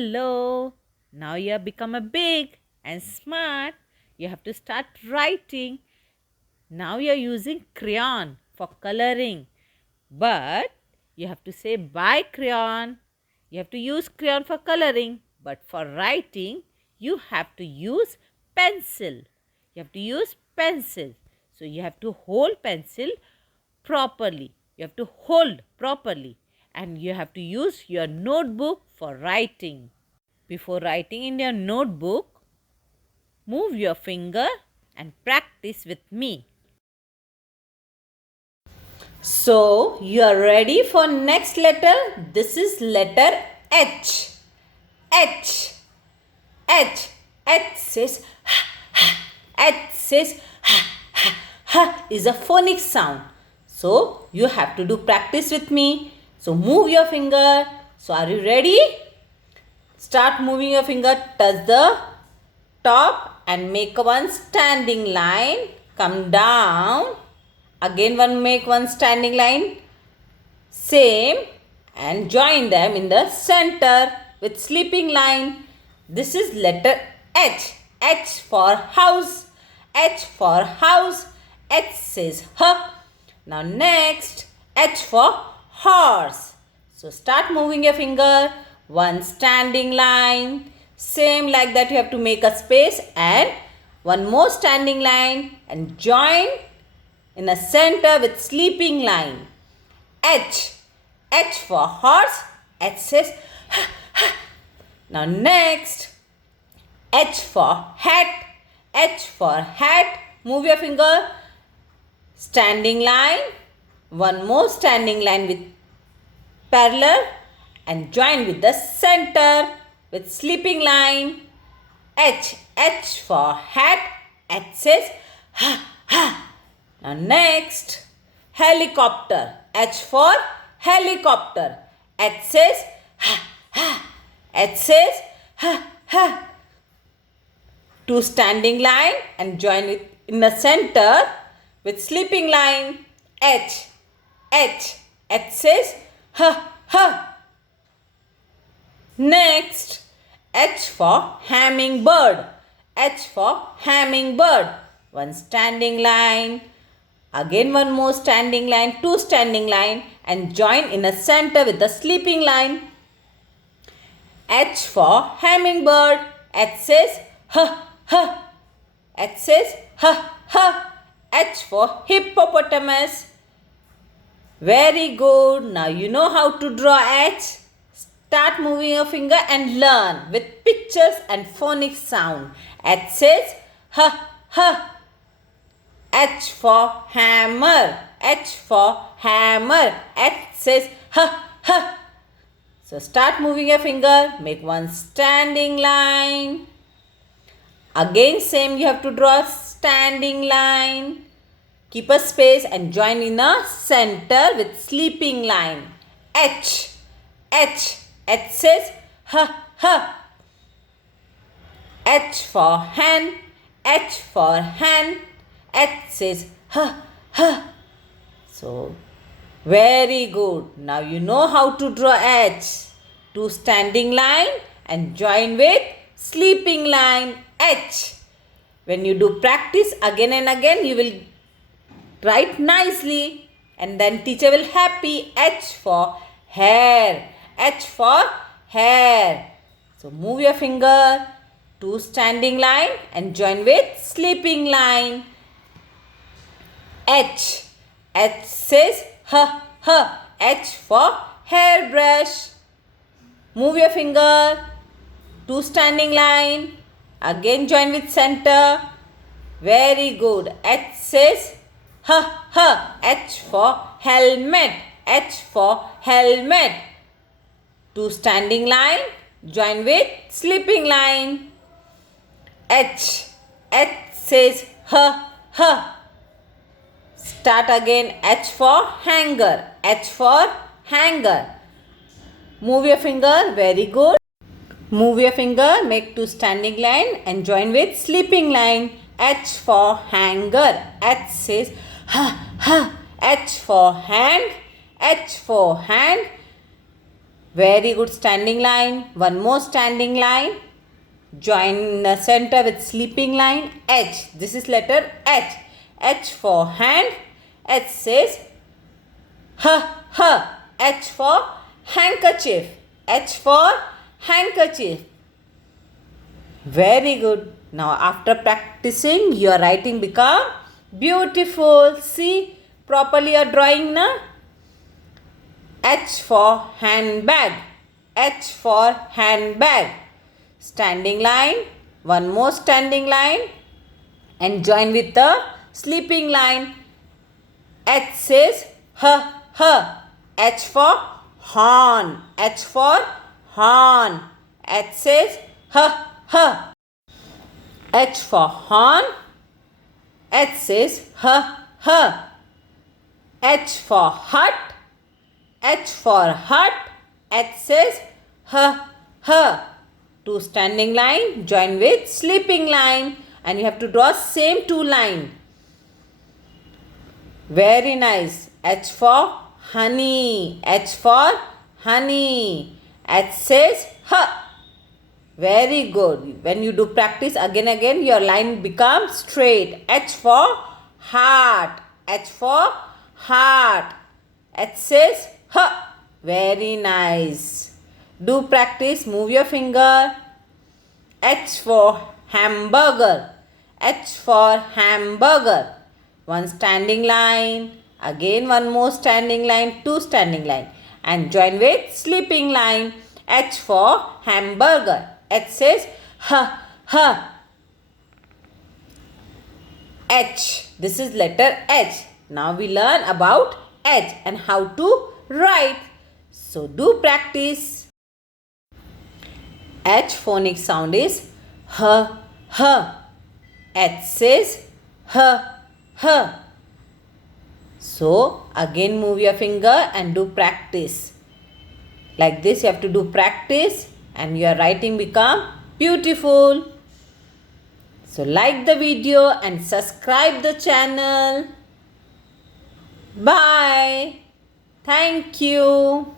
Hello. Now you have become a big and smart. You have to start writing. Now you are using crayon for coloring. But you have to say bye crayon. You have to use crayon for coloring. But for writing, you have to use pencil. You have to use pencil. So you have to hold pencil properly. You have to hold properly. And you have to use your notebook for writing. Before writing in your notebook, move your finger and practice with me. So, you are ready for next letter? This is letter H. H. H. H says H says is a phonic sound. So, you have to do practice with me. So, move your finger. So, are you ready? Start moving your finger, touch the top and make one standing line. Come down. Again make one standing line. Same. And join them in the center with sleeping line. This is letter H. H for house. H for house. H says H. Now next, H for horse. So start moving your finger. One standing line. Same like that you have to make a space and one more standing line and join in a center with sleeping line. H. H for horse. H says Now next, H for hat. H for hat. Move your finger. Standing line. One more standing line with parallel and join with the center with sleeping line. H. H for hat. H says Now next, helicopter. H for helicopter. H says H says Two standing line and join it in the center with sleeping line. H. H. H says Next, H for hummingbird. H for hummingbird. One standing line. Again one more standing line. Two standing line and join in a center with the sleeping line. H for hummingbird. H says H says H for hippopotamus. Very good. Now you know how to draw H. Start moving your finger and learn with pictures and phonic sound. H says H for hammer. H for hammer. H says So start moving your finger. Make one standing line. Again same you have to draw standing line. Keep a space and join in a center with sleeping line. H. H. H says H for hand. H for hand. H says So very good. Now you know how to draw H. Two standing line and join with sleeping line. H. When you do practice again and again, you will write nicely and then teacher will happy. H for hair. H for hair. So move your finger. Two standing line and join with sleeping line. H. H says H for hairbrush. Move your finger. Two standing line. Again join with center. Very good. H says H for helmet. H for helmet. Two standing line. Join with sleeping line. H. H says Start again. H for hanger. H for hanger. Move your finger. Very good. Move your finger. Make two standing line and join with sleeping line. H for hanger. H says H for hand. H for hand. Very good. Standing line. One more standing line. Join the center with sleeping line. H. This is letter H. H for hand. H says H. H for handkerchief. H for handkerchief. Very good. Now after practicing, your writing become beautiful. See properly your drawing na. H for handbag. H for handbag. Standing line. One more standing line. And join with the sleeping line. H says H. H for horn. H for horn. H says H. H for horn. H says H. H for hut. H for hut. H says H. Two standing line join with sleeping line, and you have to draw same two line. Very nice. H for honey. H for honey. H says H. Very good. When you do practice again, your line becomes straight. H for heart. H for heart. H says H. Very nice. Do practice. Move your finger. H for hamburger. H for hamburger. One standing line. Again one more standing line. Two standing line. And join with sleeping line. H for hamburger. H says H. H. This is letter H. Now we learn about H and how to write. So do practice. H phonic sound is H. H says H. So again move your finger and do practice. Like this you have to do practice and your writing become beautiful. So like the video and subscribe the channel. Bye. Thank you.